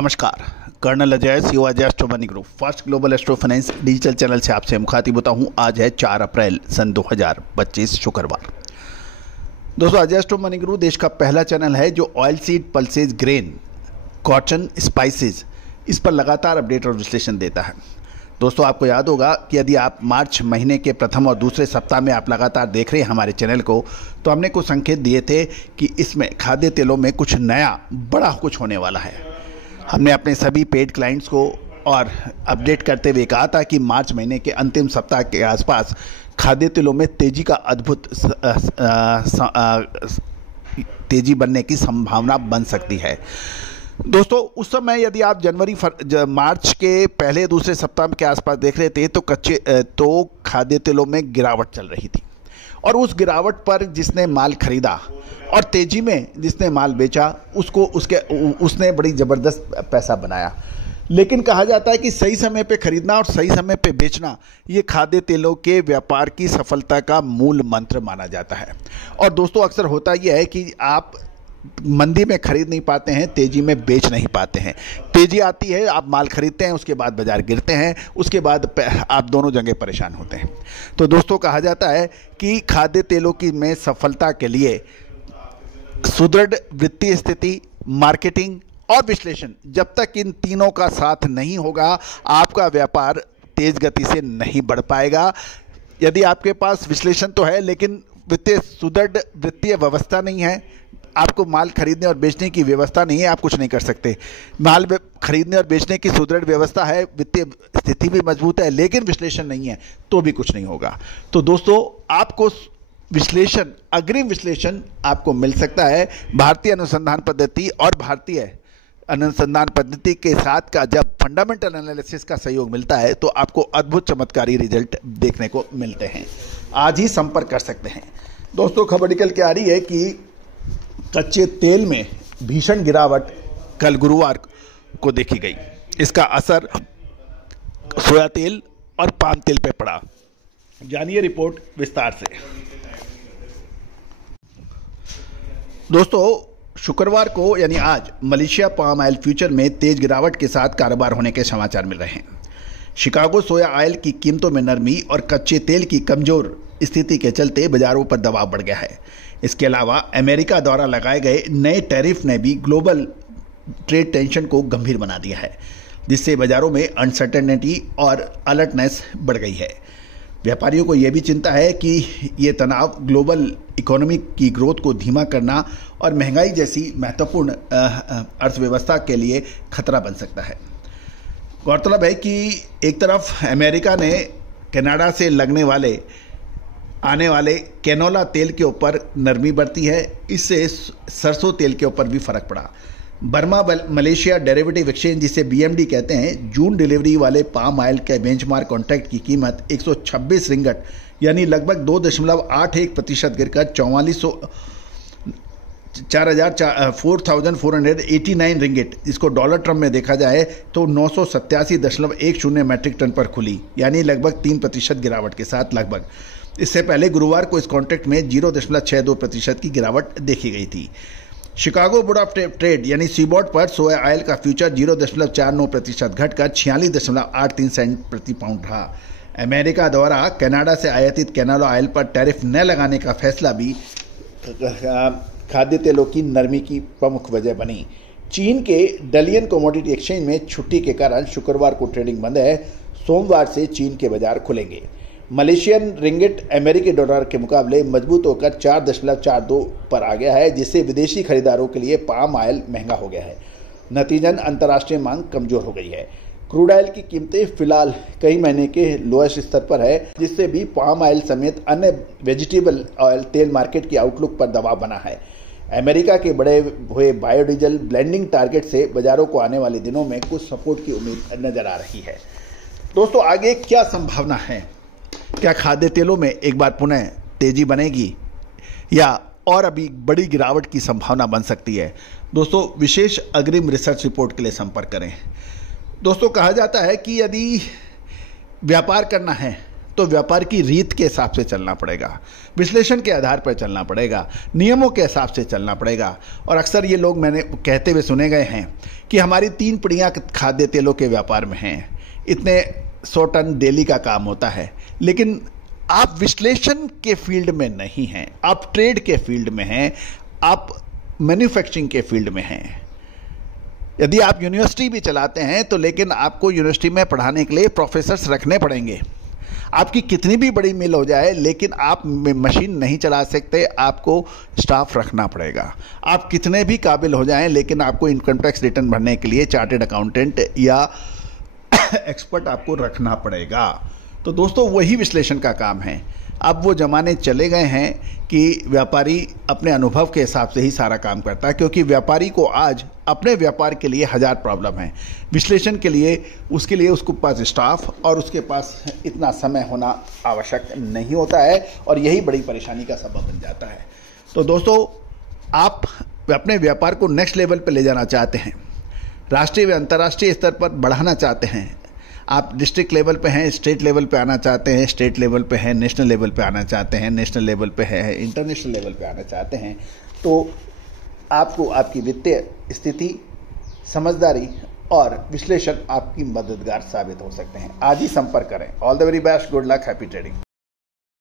नमस्कार, colonel Ajay CO Ajay astro money group first global astro finance digital channel से आपसे मुखातिब होता हूं। आज है 4 अप्रैल सन 2025 शुक्रवार। दोस्तों, अजय एस्ट्रो मनी ग्रुप देश का पहला चैनल है जो oil seed, pulses, grain, cotton, spices इस पर लगातार अपडेट और विश्लेषण देता है। दोस्तों, आपको याद होगा कि यदि आप मार्च महीने के प्रथम और दूसरे सप्ताह में आप लगातार देख रहे हैं हमारे चैनल को, तो हमने कुछ संकेत दिए थे कि इसमें खाद्य तेलों में कुछ नया बड़ा कुछ होने वाला है। हमने अपने सभी पेड क्लाइंट्स को और अपडेट करते हुए कहा था कि मार्च महीने के अंतिम सप्ताह के आसपास खाद्य तेलों में तेजी का अद्भुत तेजी बनने की संभावना बन सकती है। दोस्तों, उस समय यदि आप मार्च के पहले दूसरे सप्ताह के आसपास देख रहे थे तो खाद्य तेलों में गिरावट चल रही थी और उस गिरावट पर जिसने माल खरीदा और तेजी में जिसने माल बेचा उसने बड़ी ज़बरदस्त पैसा बनाया। लेकिन कहा जाता है कि सही समय पे खरीदना और सही समय पे बेचना ये खाद्य तेलों के व्यापार की सफलता का मूल मंत्र माना जाता है। और दोस्तों, अक्सर होता यह है कि आप मंदी में खरीद नहीं पाते हैं, तेजी में बेच नहीं पाते हैं। तेजी आती है, आप माल खरीदते हैं, उसके बाद बाजार गिरते हैं, उसके बाद आप दोनों जगह परेशान होते हैं। तो दोस्तों, कहा जाता है कि खाद्य तेलों की में सफलता के लिए सुदृढ़ वित्तीय स्थिति, मार्केटिंग और विश्लेषण, जब तक इन तीनों का साथ नहीं होगा आपका व्यापार तेज गति से नहीं बढ़ पाएगा। यदि आपके पास विश्लेषण तो है लेकिन सुदृढ़ वित्तीय व्यवस्था नहीं है, आपको माल खरीदने और बेचने की व्यवस्था नहीं है, आप कुछ नहीं कर सकते। माल खरीदने और बेचने की सुदृढ़ व्यवस्था है, वित्तीय स्थिति भी मजबूत है, लेकिन विश्लेषण नहीं है तो भी कुछ नहीं होगा। तो दोस्तों, आपको विश्लेषण, अग्रिम विश्लेषण आपको मिल सकता है भारतीय अनुसंधान पद्धति और भारतीय अनुसंधान पद्धति के साथ का जब फंडामेंटल एनालिसिस का सहयोग मिलता है तो आपको अद्भुत चमत्कारी रिजल्ट देखने को मिलते हैं। आज ही संपर्क कर सकते हैं। दोस्तों, खबर निकल के आ रही है कि कच्चे तेल में भीषण गिरावट कल गुरुवार को देखी गई। इसका असर सोया तेल और पाम तेल पे पड़ा। जानिए रिपोर्ट विस्तार से। दोस्तों, शुक्रवार को यानी आज मलेशिया पाम ऑयल फ्यूचर में तेज गिरावट के साथ कारोबार होने के समाचार मिल रहे हैं। शिकागो सोया ऑयल की कीमतों में नरमी और कच्चे तेल की कमजोर स्थिति के चलते बाजारों पर दबाव बढ़ गया है। इसके अलावा अमेरिका द्वारा लगाए गए नए टैरिफ ने भी ग्लोबल ट्रेड टेंशन को गंभीर बना दिया है, जिससे बाजारों में अनसर्टेनिटी और अलर्टनेस बढ़ गई है। व्यापारियों को यह भी चिंता है कि ये तनाव ग्लोबल इकोनॉमी की ग्रोथ को धीमा करना और महंगाई जैसी महत्वपूर्ण अर्थव्यवस्था के लिए खतरा बन सकता है। गौरतलब है कि एक तरफ अमेरिका ने कनाडा से आने वाले कैनोला तेल के ऊपर नरमी बरती है, इससे सरसों तेल के ऊपर भी फर्क पड़ा। बर्मा मलेशिया डेरिवेटिव एक्सचेंज, जिसे BMD कहते हैं, जून डिलीवरी वाले पाम ऑयल के बेंचमार्क कॉन्ट्रैक्ट की कीमत 126 रिंगट यानी लगभग 2.81% गिरकर 4,489 रिंगिट, जिसको डॉलर टर्म में देखा जाए तो 987.10 मैट्रिक टन पर खुली, यानी लगभग 3% गिरावट के साथ लगभग। इससे पहले गुरुवार को इस कॉन्ट्रैक्ट में 0.62% की गिरावट देखी गई थी। शिकागो बोर्ड ऑफ ट्रेड यानी सीबोर्ड पर सोया ऑयल का फ्यूचर 0.49% घटकर 46.83 सेंट प्रति पाउंड रहा। अमेरिका द्वारा कनाडा से आयातित कैनोला ऑयल पर टैरिफ न लगाने का फैसला भी खाद्य तेलों की नरमी की प्रमुख वजह बनी। चीन के डलियन कमोडिटी एक्सचेंज में छुट्टी के कारण शुक्रवार को ट्रेडिंग बंद है। सोमवार से चीन के बाजार खुलेंगे। मलेशियन रिंगिट अमेरिकी डॉलर के मुकाबले मजबूत होकर 4.42 पर आ गया है, जिससे विदेशी खरीदारों के लिए पाम ऑयल महंगा हो गया है। नतीजन अंतर्राष्ट्रीय मांग कमजोर हो गई है। क्रूड ऑयल की कीमतें फिलहाल कई महीने के लोएस्ट स्तर पर है, जिससे भी पाम ऑयल समेत अन्य वेजिटेबल ऑयल तेल मार्केट की आउटलुक पर दबाव बना है। अमेरिका के बढ़े हुए बायोडीजल ब्लेंडिंग टारगेट से बाजारों को आने वाले दिनों में कुछ सपोर्ट की उम्मीद नजर आ रही है। दोस्तों, आगे क्या संभावना है? क्या खाद्य तेलों में एक बार पुनः तेजी बनेगी या और अभी बड़ी गिरावट की संभावना बन सकती है? दोस्तों, विशेष अग्रिम रिसर्च रिपोर्ट के लिए संपर्क करें। दोस्तों, कहा जाता है कि यदि व्यापार करना है तो व्यापार की रीत के हिसाब से चलना पड़ेगा, विश्लेषण के आधार पर चलना पड़ेगा, नियमों के हिसाब से चलना पड़ेगा। और अक्सर ये लोग मैंने कहते हुए सुने गए हैं कि हमारी 3 पीढ़ियाँ खाद्य तेलों के व्यापार में हैं, इतने 100 टन डेली का काम होता है। लेकिन आप विश्लेषण के फील्ड में नहीं हैं, आप ट्रेड के फील्ड में हैं, आप मैन्युफैक्चरिंग के फील्ड में हैं। यदि आप यूनिवर्सिटी भी चलाते हैं तो लेकिन आपको यूनिवर्सिटी में पढ़ाने के लिए प्रोफेसर्स रखने पड़ेंगे। आपकी कितनी भी बड़ी मिल हो जाए लेकिन आप मशीन नहीं चला सकते, आपको स्टाफ रखना पड़ेगा। आप कितने भी काबिल हो जाएं लेकिन आपको इनकम टैक्स रिटर्न भरने के लिए चार्टेड अकाउंटेंट या एक्सपर्ट आपको रखना पड़ेगा। तो दोस्तों वही विश्लेषण का काम है। अब वो ज़माने चले गए हैं कि व्यापारी अपने अनुभव के हिसाब से ही सारा काम करता है, क्योंकि व्यापारी को आज अपने व्यापार के लिए 1000 प्रॉब्लम है। विश्लेषण के लिए उसके पास स्टाफ और उसके पास इतना समय होना आवश्यक नहीं होता है, और यही बड़ी परेशानी का सबब बन जाता है। तो दोस्तों आप अपने व्यापार को नेक्स्ट लेवल पर ले जाना चाहते हैं, राष्ट्रीय व अंतर्राष्ट्रीय स्तर पर बढ़ाना चाहते हैं, आप डिस्ट्रिक्ट लेवल पे हैं, स्टेट लेवल पे आना चाहते हैं, स्टेट लेवल पे हैं, नेशनल लेवल पे आना चाहते हैं, नेशनल लेवल पे है, इंटरनेशनल लेवल पे आना चाहते हैं, तो आपको आपकी वित्तीय स्थिति, समझदारी और विश्लेषण आपकी मददगार साबित हो सकते हैं। आज ही संपर्क करें। All the very best, good luck, happy trading.